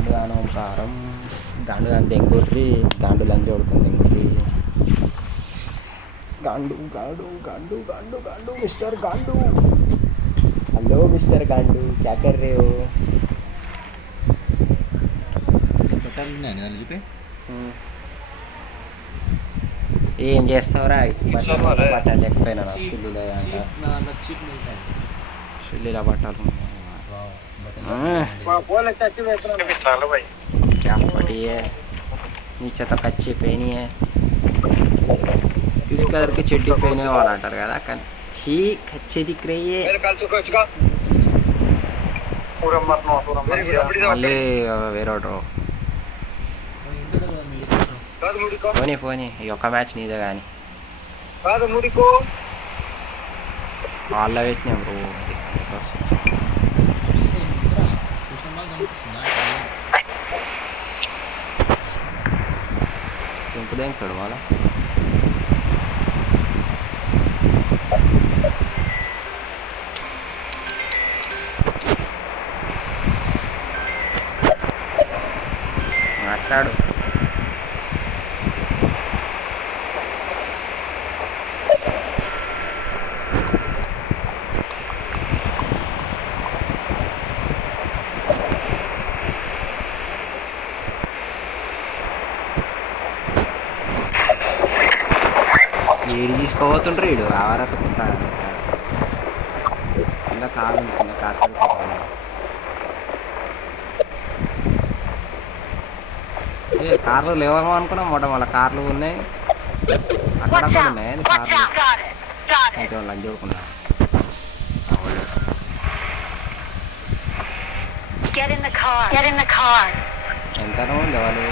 గాండుగాను ఓంకారం గాండుగాను దెంగుర్రి గాండు lunch కొడుతుంది దెంగుర్రి గాండు గాండు గాండు గాండు గాండు mister గాండు hello mister గాండు క్యా కర్ రే హో ఏం చేస్తావురా బట్టలు లేకపోయినా షుల్లీలో బట్టలు क्या फटी है नीचे तो कच्ची पहनी है किस कलर की चड्डी पहने वाला अंटाరు కదా कच्ची कच्ची दिख रही है మళ్ళీ వేరేటో పోనీ పోనీ ఈ ఒక్క మ్యాచ్ నీదే కానీ వాళ్ళ పెట్టినాం బ్రో దెంకుతాడు వాళ్ళ మాట్లాడు ఏడు తీసుకోబోతుండ్రు వీడు ఆవారత కుంటా కింద కారు ఉంది కింద కారు ఏ కార్లు లేవేమో అనుకున్నాం మళ్ళీ కార్లు ఉన్నాయి అక్కడ ఉన్నాయి కార్లు అయితే వాళ్ళని చూడకుండా ఎంతనో లేవాలి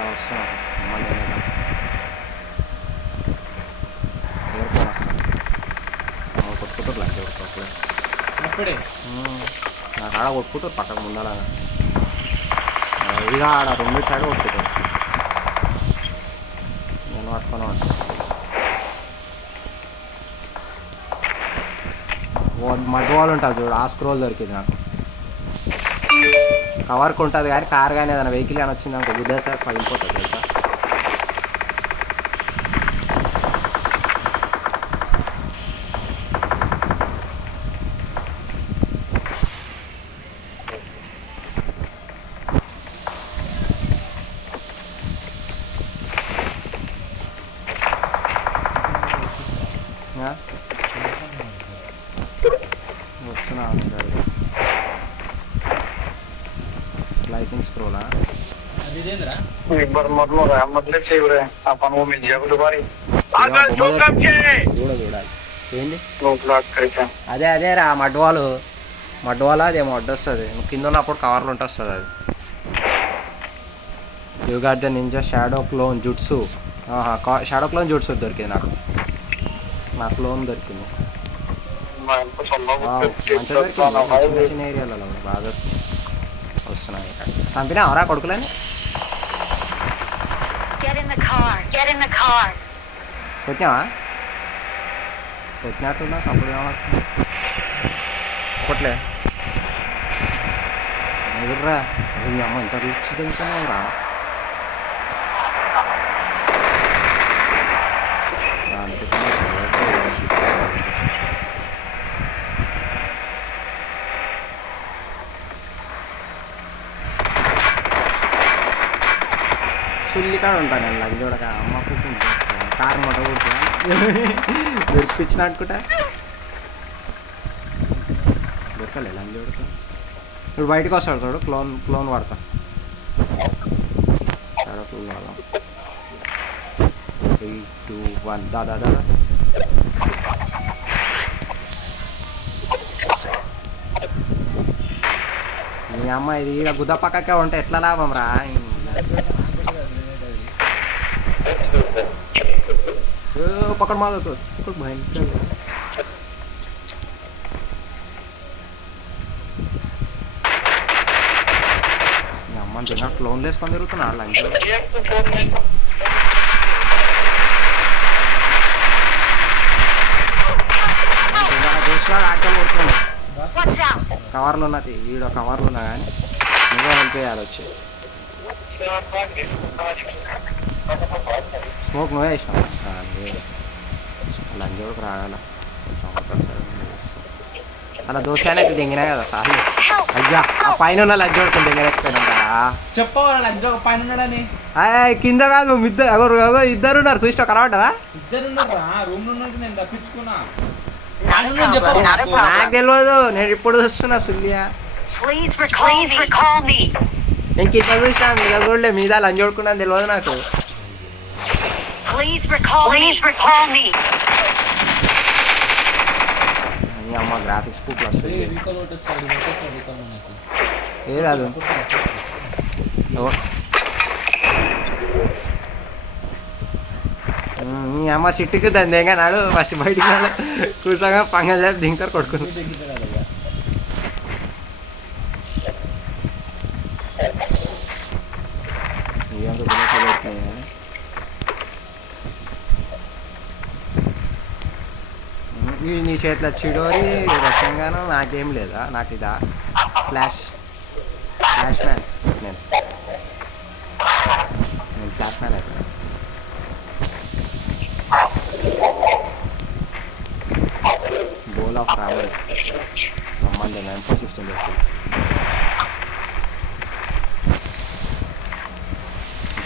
వస్తున్నాం మళ్ళీ ఏరుకొని వస్తాను కొట్టుకుంటారు లంచ్ కొట్టుకోవట్లే నాకు ఆడ కొట్టుకుంటారు పక్కకు ముందలాగా ఇక ఆడ రెండు సైడ్ కొట్టుకుంటారు నేను పట్టుకొని ఉంటాను మడ్ వాల్ ఉంటుంది చూడు ఆ స్క్రోల్ దొరికింది నాకు కవర్కి ఉంటుంది కానీ కార్ కానీ ఏదైనా వెహికల్ కానీ వచ్చింది అనుకో గుద్దే సార్ పగిలిపోతుంది తెలుసా వస్తున్నా लाइटिंग स्क्रॉल है एक बार मतलब से रे अपन वो मिल जाए दोबारा आगल जोकम छे చూడాలి ఏంది నో బ్లాక్ కైతే అదే రా మడ్వాల అదేమో అడ్డొస్తుంది నువ్వు కింద ఉన్నప్పుడు కవర్లు ఉంటుంది అది you got the ninja shadow clone jutsu shadow clone jutsu దొరికింది నాకు క్లోన్ దొరికింది మంచిగా దొరికింది చిన్న ఏరియాలలో బాగా వస్తున్నాయి చంపినా అవరా కొడుకులని కొట్టినావా కొట్టినట్టున్నా సప్పుడు కావచ్చు కొట్లే ఎదుర్రా అమ్మ ఇంత రిచ్ తింటున్నావురా సుల్లికాడ ఉంటాను నేను లంచ్ చూడక అమ్మ కూర్చుంటా కారు మొట్ట కూర్చో దొరికిపించిన అనుకుంటా దొరకలే లంచ్ చూడక ఇప్పుడు బయటకు వస్తాడు చూడు క్లోన్ వాడతా క్లోన్ వాడదాం 3, 2, 1 దాదా మీ అమ్మ ఇది ఈడ గుద్ద పక్కకే ఉంటే ఎట్లా లాభం రా पकड़ मार दो पकड़ भयंकर अम्मा दिन क्लोन लेसुకొని తిరుగుతున్నా లంచ్ దోస్తుగా ఆటలు కొడుతున్నా కవర్లు ఉన్నది ఈడ కవర్లు ఉన్నా కానీ నువ్వే హెల్ప్ చేయాలి వచ్చి. స్మోక్ నువ్వే వేసినావు నువ్వే లంజోడికి రాగాల కొంచెం ఒకసారి అలా దోషానికి దింగినా కదా సార్. అయ్యా ఆ పైన ఉన్న లంజోడుకుని దిగలేకపోయినా చెప్పవాలి లంజో పైన ఉన్నాడని. కింద కాదు నువ్వు ఇద్దరు ఉన్నారు చూసిన కనబడ్డా. ఇద్దరు ఉన్నారా రూమ్ లో ఉన్నది నేను తప్పించుకున్నా. నాకు తెలియదు నేను ఇప్పుడు చూస్తున్నా సుల్లియా. నేను కింద చూసినా మీద చూడలే మీద లంజోడుకున్నాను తెలియదు నాకు. అమ్మ గ్రాఫిక్స్ పూట్లు వస్తుంది ఏది అది మీ అమ్మ సిట్టుకు దాన్ని దిగా నాడు ఫస్ట్ బయటికి కూర్చోగా పంగల్ చేసి దింకర్ కొడుకుని నీ చేతిలో చిడోరి రసంగాను నాకేం లేదా నాకు ఇదా ఫ్లాష్ మ్యాన్ నేను ఫ్లాష్ మ్యాన్ అయిపోయాను. బోల్ ఆఫ్ రాబర్ సంబంధం 9.16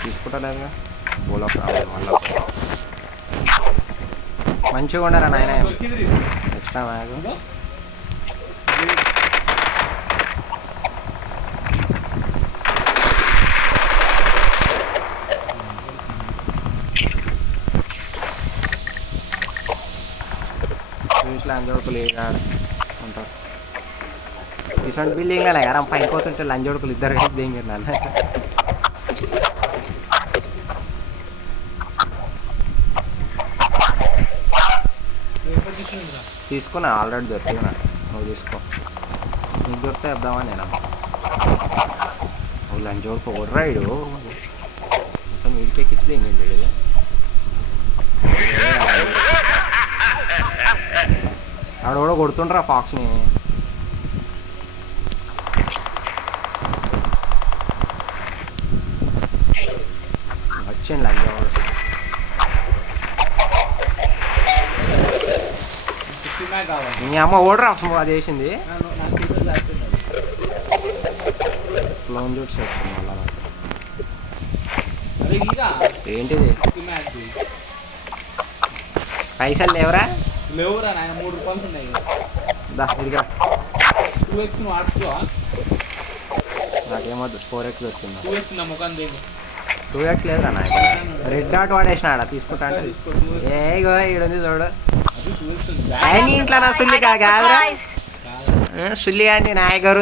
తీసుకుంటా లేదుగా బోల్ ఆఫ్ రాబర్ మళ్ళీ మంచిగా ఉండరా నాయన ఎక్స్ట్రా మ్యాగ్. చూసినా లంజోడుకులు ఉంటారు ఇటువంటి బిల్డింగ్ అలా కదా పైకి పోతుంటే లంజోడుకులు ఇద్దరు కలిసి దింగారు నన్ను. తీసుకున్నా ఆల్రెడీ దొరికినా నువ్వు తీసుకో నీకు దొరికితే చెప్దామా నేను. నువ్వు లంచోడుకో ఒర్రాయిడు మొత్తం వీడికి ఎక్కించింది ఏంటి ఇది ఆడ కూడా కొడుతుండ్రా ఫాక్స్ని. వచ్చింది లంచోడు మీ అమ్మ ఓడరా అది వేసింది క్లోన్ జూట్స్ వచ్చింది మళ్ళా. ఏంటిది పైసలు లేవరా? లేవురా నాయన 3 రూపాయలు ఉన్నాయి. దా ఇదిగా 2x నువ్వు ఆడుకోవా? నాకేమొద్దు 4x దొరుకుతుందా? 2x నా ముఖం దేని 2x లేదురా నాకు. రెడ్ డాట్ వాడేసిన ఆడ తీసుకుంటా అంటే ఏగో ఈడుంది చూడు ఇంట్లో నా సుల్లి కాదురా సుల్లి అంటే నాయగారు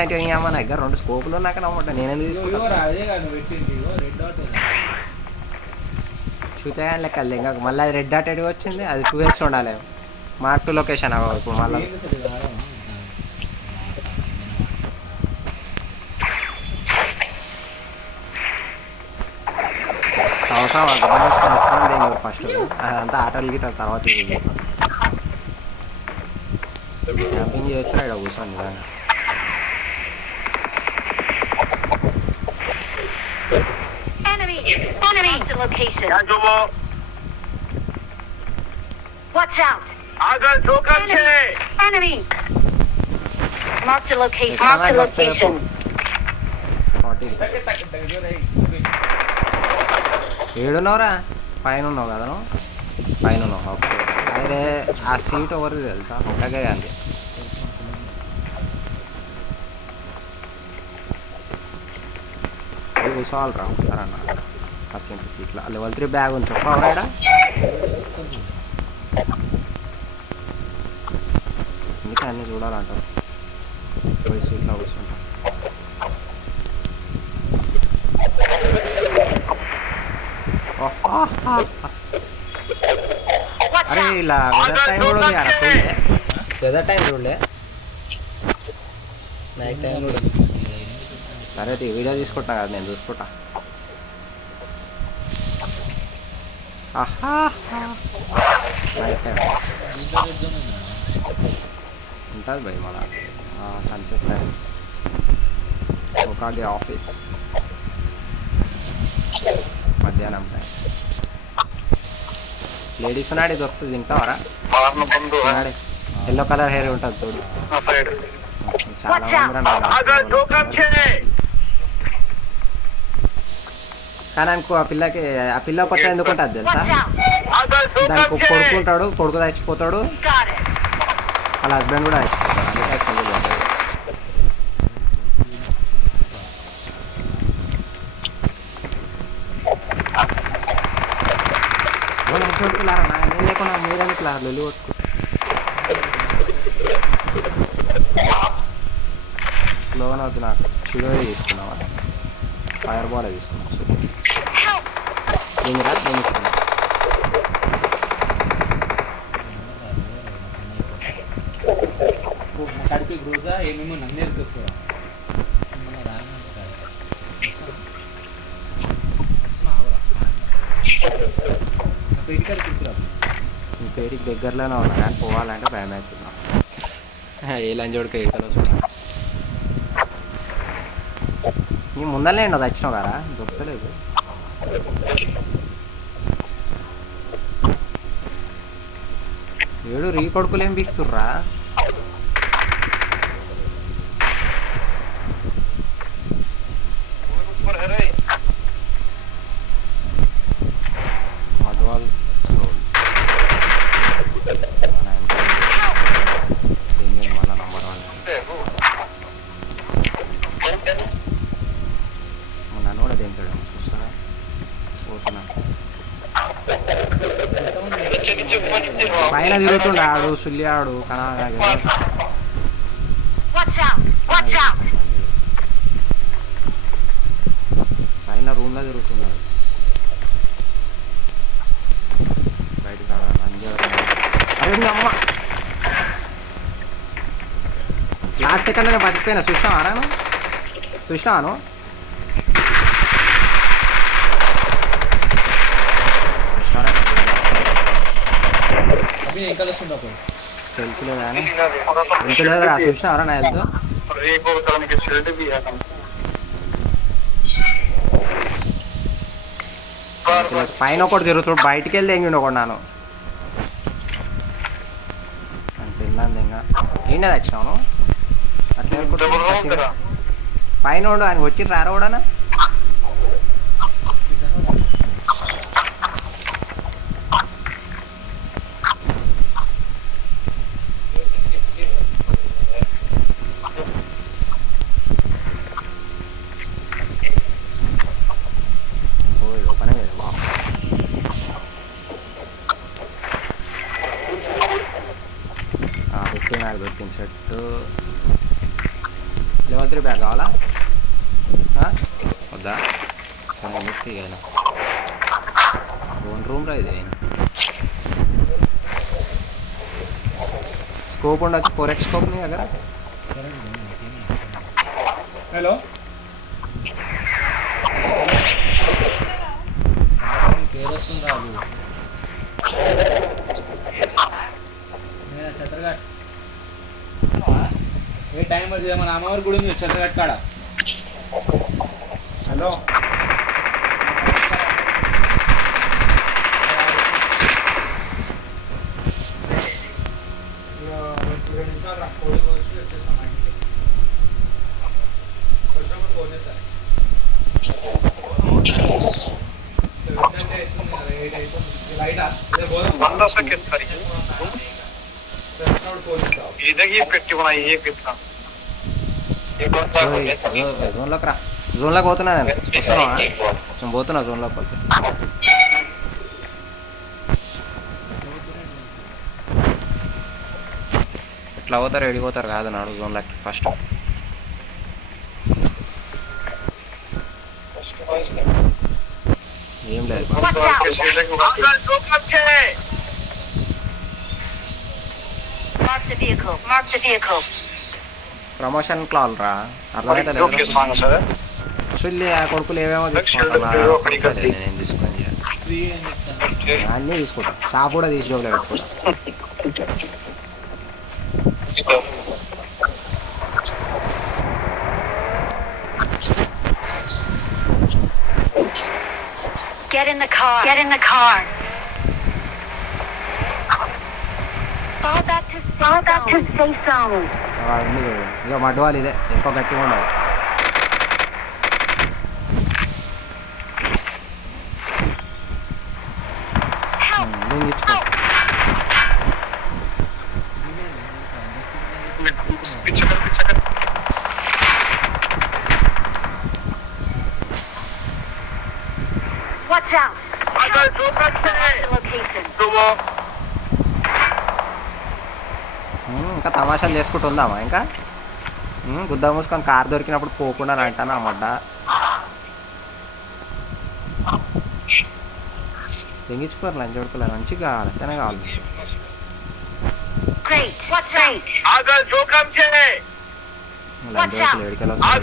అంటే అమ్మ నా దగ్గర 2 స్కోపులు ఉన్నాక నమ్మంట నేను చూతే కానీ లెక్క ఇంకా మళ్ళీ అది రెడ్ డాట్ ఎడికి వచ్చింది అది 2x ఉండాలి మార్క్ 2 లొకేషన్ ఇప్పుడు మళ్ళీ అవసరం ఫస్ట్ అదంతా ఆటలు గిట్టాలి తర్వాత క్యాంపింగ్ చేయొచ్చు ఇక్కడ కూర్చోండి నిజంగా. Watch out! Enemy! Mark the location. Mark the location. ఏడున్నావురా? పైన ఉన్నావు కదా నువ్వు? పైన ఉన్నావు ఓకే. అదే ఆ సీట్ ఎవరిది తెలుసా? ఒక్కగా కానీ కూర్చోవాలరా ఒకసారి అన్న కాసేపు సీట్లో లెవెల్ 3 బ్యాగ్ ఉంది చెప్పవరాడా? అందుకే అన్నీ చూడాలంటారు పోయి సీట్లో కూర్చుంటా. అరే ఇలా వెదర్ టైం కూడా ఉంది అక్కడ చూడలే వెదర్ టైం చూడలే నైట్ టైం కూడా సరే వీడియో తీసుకుంటా కదా నేను చూసుకుంటా. నైట్ టైం ఉంటుంది భయ్ మళ్ళా సన్సెట్ లైన్ ఒకటి ఆఫీస్ మధ్యాహ్నం టైం లేడీస్ ఉన్నాడు దొరుకుతుంది తింటావరా బార్న బంధు ఉన్నాడే ఎల్లో కలర్ హెయిర్ ఉంటుంది తోడు ఆ సైడ్ చాలా మంది కానీ అనుకో ఆ పిల్ల కొత్త ఎందుకు ఉంటుంది తెలుసా Watch out! దానికి కొడుకుంటాడు కొడుకు చచ్చిపోతాడు Got it! వాళ్ళ హస్బెండ్ కూడా చచ్చిపోతాడు అందుకే సింగిల్ ఉంటుంది చోటుకులారా నేను లేకుండా మీరెందుకు లారు వెళ్ళి కొట్టుకు లోన్ అవుతుంది నాకు చివరి తీసుకున్నావా ఫైర్ బాల్ తీసుకున్నాం దీని రా దీనికి కడికి రోజా ఏమేమో నన్నే దొరుకుతా పెట్టి కడికి ఈ పేరుకి దగ్గరలోనే ఉన్నా కానీ పోవాలంటే భయం అవుతున్నా ఏ లంజోడికి ఎక్కడ వస్తున్నా నీ ముందరనే ఉండదు వచ్చినావు కదా దొరకలేదు ఏడు రీ కొడుకులు ఏం బిక్తుర్రా మధువాల్ స్క్రోల్ మళ్ళా నంబర్ 1 నన్ను కూడా దేంటాడు చూస్తా పోతున్నా పైన తిరుగుతుండే ఆడు సుల్లి ఆడు కనా Watch out! Watch out! పైన రూమ్లో తిరుగుతున్నాడు బయటకు అరే మీ అమ్మ లాస్ట్ సెకండ్ బతికిపోయినా చూసినావాను అవి ఏం కలుస్తుందా పోయి తెలుసులే కానీ తెలుసులేదురా చూసినావరా నా వెళ్తూ రేపు షెల్డ్ भी है పైన ఒకటి తిరుగుతాడు బయటికి వెళ్ళి ఎంగి ఒకటి నాను తిన్నాను ఇంకా ఏంటి వచ్చినావు అట్లా ఎరుకుంటా పైన వాడు ఆయన వచ్చి రారోడనా బ్యాగ్ దొరికింది షర్ట్ లెవెల్ 3 బ్యాగ్ కావాలా వద్దా సరే ముట్టి అయినా ఓన్ రూమ్ రా ఇది అయినా స్కోప్ ఉండొచ్చు 4x స్కోప్ నీ దగ్గర హలో పేరు వస్తుంది రాదు ఛత్రఘాట్ ఏ టైం పడుతుంది మన అమ్మవారి గుడి ఉంది ఛత్రఘాట్ కాడ హలో జోన్లోకి రా జోన్లోకి పోతున్నా నేను వస్తున్నావా నేను పోతున్నా జోన్లోకి పోతే ఎట్లా పోతారు ఎడిపోతారు కాదు నాడు జోన్లోకి ఫస్ట్ ఏం లేదు Mark the vehicle. Mark the vehicle. Promotion క్లాల్ రా అర్థమైతే లేదు ఆ కొడుకులు ఏమేమో నేను తీసుకొని అన్నీ తీసుకుంటా షాప్ కూడా తీసి జోబులో పెట్టుకుంటా Get in the car. Get in the car. Fall back to safe zone. Fall back to safe zone. ఇక మడ్డవాలి ఇదే ఎక్కువ గట్టిగా ఉండదు. దింగించుకో. పిచ్చకర్ Watch out. Marked a location. ఇంకా తమాషాలు చేసుకుంటూ ఉందామా ఇంకా గుద్ద మూసుకొని కారు దొరికినప్పుడు పోకుండా అంటాను అమ్మడ్డ. తెంగించుకోరు లంచ్ కొడుకులు మంచిగా కావాలి అంతనే కావాలి. Great. Watch out. లంచ్ కొడుకులు ఎడికెళ్ళి వస్తారు.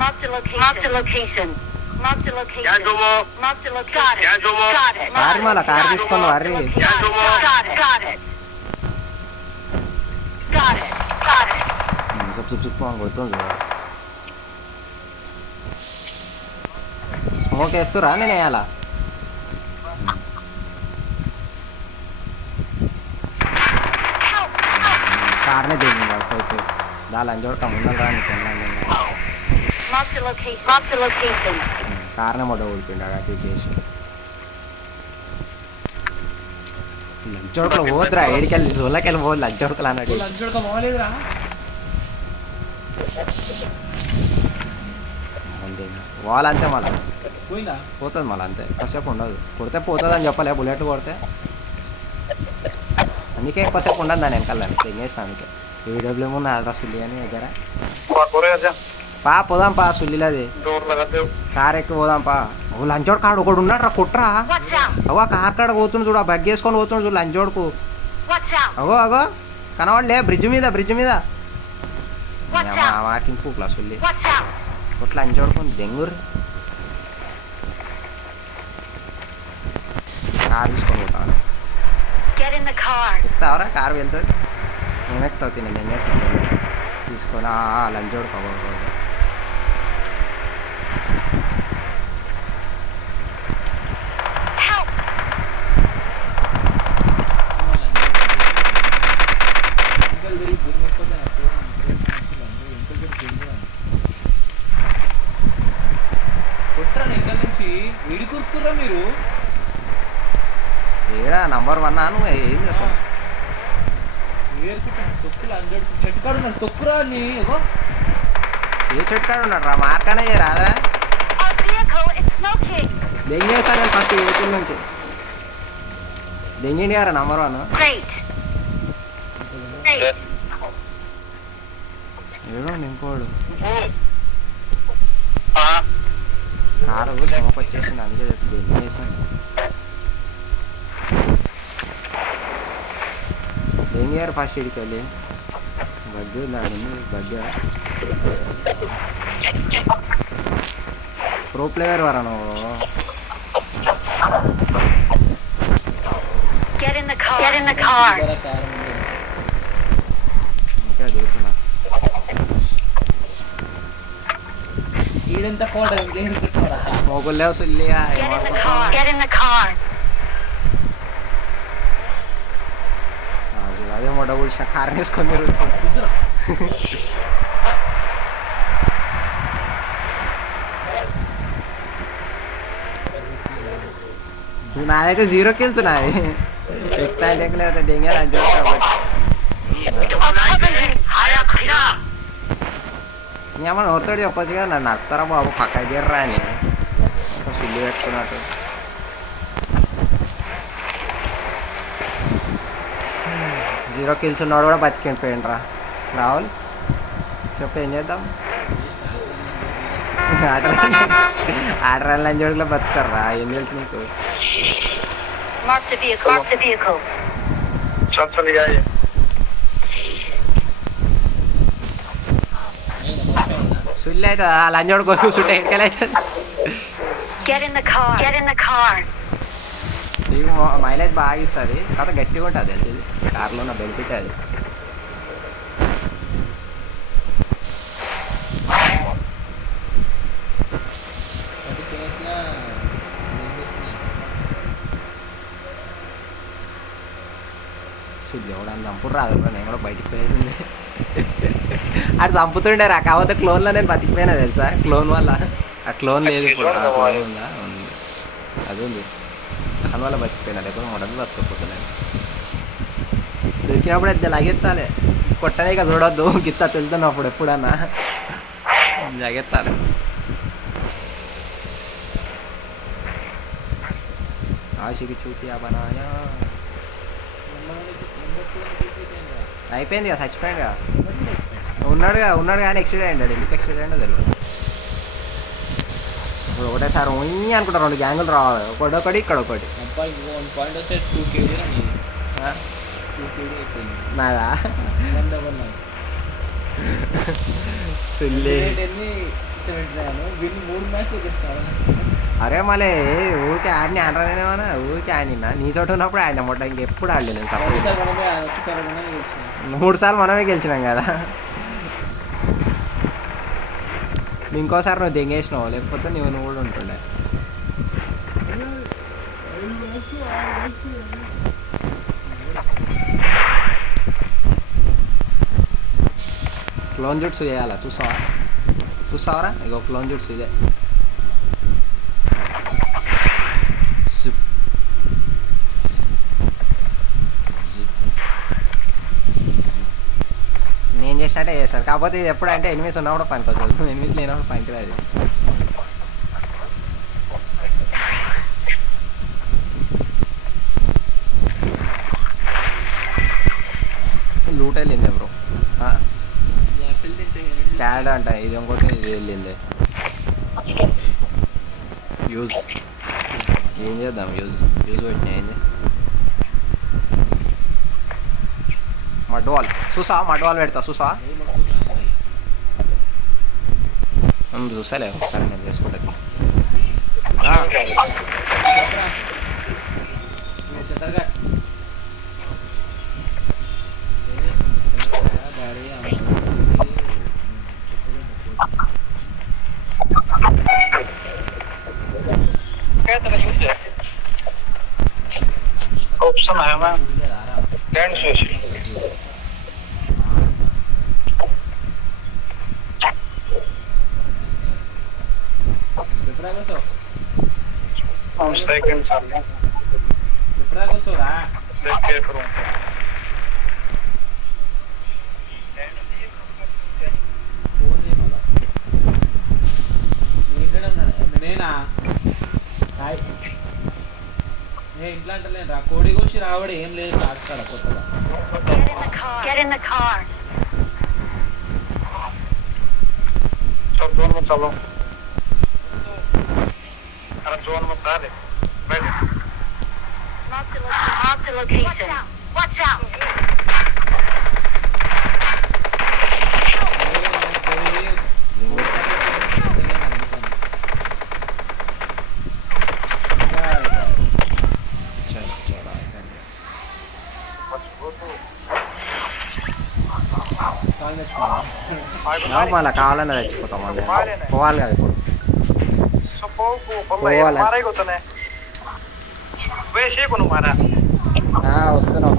Marked a location. Marked a location. Marked a location. Marked a location. Got it. Car మళ్ళా కారు తీసుకొని వారి Got it. Got it. Got it. Got it. Sub sub sub అని కొడుతుంది. Smoke వేస్తురా నేను వేయాలా? కార్నే దిగి పోయి దా లంచ్ కొడతా ముందర రా నీకు Marked a location. Marked a location. కార్నే మొట్ట ఊడిపోయిండు అటు చేసి. లంచ్ కొడుకులు పోద్దురా ఏడికెళ్ళి సోళ్ళకెళ్ళి పోదు లంచ్ కొడుకులు అన్నాడు. లంచ్ కొడక పోలేదురా అంతే వాళ్ళంతే మళ్ళా పోయిందా? పోతుంది మళ్ళీ అంతే ఎక్కువసేపు ఉండదు. కొడితే పోతుంది అని చెప్పలే బుల్లెట్ కొడితే అందుకే ఎక్కువసేపు ఉండదు దాని వెనకాల తెంగేసిన అందుకే. ఏడబ్ల్యూఎం ఉన్న అడ్రస్ సుల్లి అని దగ్గర పా పోదాం పా సుల్లిలది కార్ ఎక్కి పోదాం పా. ఓ లంచోడు కాడు ఒకడు ఉన్నాడు రా కొట్రా. Watch out. అగో కార్ కాడ పోతుంది చూడు బగ్ వేసుకొని పోతుంది చూడు లంచోడుకు. Watch out. అగో అగో కనవాడులే బ్రిడ్జ్ మీద బ్రిడ్జ్ మీద Watch out. వాకింగ్ పూక్లా సుల్లి Watch out. కొట్లా లంచోడుకుంది దెంగురు. కార్ తీసుకొని పోతాను. Get in the car. ఎక్కుతావరా కారు వెళ్తుంది నేను ఎక్కుతావు తిని నేను వేసుకుంటాను తీసుకొని లంచోడు కబోదు. Help. కొట్టరా ఎంకల్ నుంచి వేడి కురుకుర్రా మీరు. ఏడా నంబర్ 1 నువ్వు ఏం చేస్తావు? తొక్కులు అంజడు చెట్టు కాడు ఉన్నాడు తొక్కురా నీ. ఏ చెట్టు కాడ ఉన్నాడు రా మార్కానే రాదా? Our vehicle is smoking. దెంగేస్తాను నేను ఫస్ట్ యూట్యూబ్ నుంచి దెంగిండి గారా నంబర్ 1. Great. ఏడోండి ఇంకోడు కారు స్మోక్ వచ్చేసింది అందుకే దెంగేసాను. దెంగారు ఫస్ట్ ఇడికి వెళ్ళి బగ్గి ఉందండి బగ్గా ప్రో ప్లేయర్ వరా నువ్వు. Get in the car. Get in the car. ఇంకా దిగుతున్నా. ఈడెంత కోట ఇంకేం పెట్టారా? స్మోకులు లేవు సుల్లిగా Get in the car. Get in the car. అదే మొట్ట కూర్చున్న కారు వేసుకొని తిరుగుతుంది. నాదైతే 0 kills నాది. ఎక్కుతా అంటే లేదా దెంగా అని చూస్తా. ఏమన్నా ఎవరితోటి చెప్పచ్చు కదా నన్ను నడతారా బాబు పక్క తీర్రా అని ఒక సుల్లి పెట్టుకున్నట్టు. 0 kills ఉన్నాడు కూడా బతికిపోయిండ్రా రాహుల్. చెప్పు ఏం చేద్దాం? ఆడరాని లంచోడులో బతుకుతారా ఏం తెలుసు నీకు? Marked a vehicle. Marked a vehicle. సుల్లి అవుతుంది ఆ లంచోడు కూర్చుంటే ఎక్కలు అవుతుంది. Get in the car. Get in the car. నీకు మైలేజ్ బాగా ఇస్తుంది కాకపోతే గట్టిగా ఉంటుంది తెలిసింది కార్లో ఉన్న బెనిఫిట్ అది. సుల్లి ఎవడని చంపుడు రాదు నేను కూడా బయటికి పోయింది అటు చంపుతుండే రా కాకపోతే క్లోన్లో నేను బతికిపోయినా తెలుసా క్లోన్ వల్ల ఆ క్లోన్ లేదు ఇప్పుడు ఆ క్లోన్ ఉందా ఉంది అది ఉంది దాని వల్ల బతికిపోయినా లేకపోతే మొదటి బతకపోతున్నాను దొరికినప్పుడు అది లాగెత్తాలి కొట్టనే ఇక చూడొద్దు గిత్త తెలుతున్నప్పుడు ఎప్పుడన్నా జాగెత్తాలి ఆశకి చూతియా బనాయా అయిపోయింది కదా చచ్చిపోయాడు కదా ఉన్నాడు కానీ యాక్సిడెంట్ అది ఎందుకు యాక్సిడెంట్ తెలియదు ఇప్పుడు ఒకటేసారి ఉయ్యి అనుకుంటా 2 గ్యాంగులు రావాలి ఒకటి ఇక్కడ ఒకటి అబ్బాయి ఇంకో 1 పాయింట్ వస్తే 2 kg అని ఆ? 2 kg అయిపోయింది నాదా 199 సుల్లి ఎన్ని 79 విన్ 3 మ్యాచ్లు గెలిచారు అరే మళ్ళీ ఊరికే ఆడిని అనరానేమన్నా ఊరికే ఆడినా నీతో ఉన్నప్పుడు ఆడినా మొట్ట ఇంకెప్పుడు ఆడలేదు నేను సపోర్ట్ ఒకసారి మనమే ఒకసారి మనమే గెలిచాం 3 సార్లు మనమే గెలిచినాం కదా ఇంకోసారి నువ్వు దెంగేసినావు లేకపోతే నువ్వు కూడా ఉంటుండే క్లోన్ జుట్స్ చేయాలా చూస్తావరా ఇగో క్లోన్ జుట్స్ ఇదే Zip. Zip. Zip. Zip. నేను చేసినట్టే చేస్తాను కాకపోతే ఇది ఎప్పుడంటే ఎనిమిస్ ఉన్నప్పుడు పనికి వస్తుంది ఎనిమిస్ లేనప్పుడు పనికి రాదు లూట్ వెళ్ళింది బ్రో యాపిల్ తింటే క్యాడ్ అంట ఇది ఇంకోటి ఇది వెళ్ళింది యూజ్ ఏం చేద్దాం యూజ్ పెట్టినా ఏంది మడ్వాల్ మడ్వాల్ పెడతా చూసాలే ఒకసారి నేను చేసుకుంటా ऑप्शन है मैं लैंड स्विच हम सेकंड चल रहे ఎప్పుడాకొస్తావురా देख के करूं ఫోన్ చేయమలా నీ ఇంట్లోనే ఉన్నాడు నేనా హాయ్ నేను ఇంట్లో అంటలేను రా కోడి కోసి రావడం ఏం లేదు రాస్తాడా కొత్తగా Get in the car. सब जोन में चलो अरे जोन में चले बैठ Mark the location. Watch out. మళ్ళీ కావాలన్నా తెచ్చిపోతాం మళ్ళీ పోవాలి కదా ఇప్పుడు सबको बोला मारा ही होता है वैसे को मारा వస్తున్నాం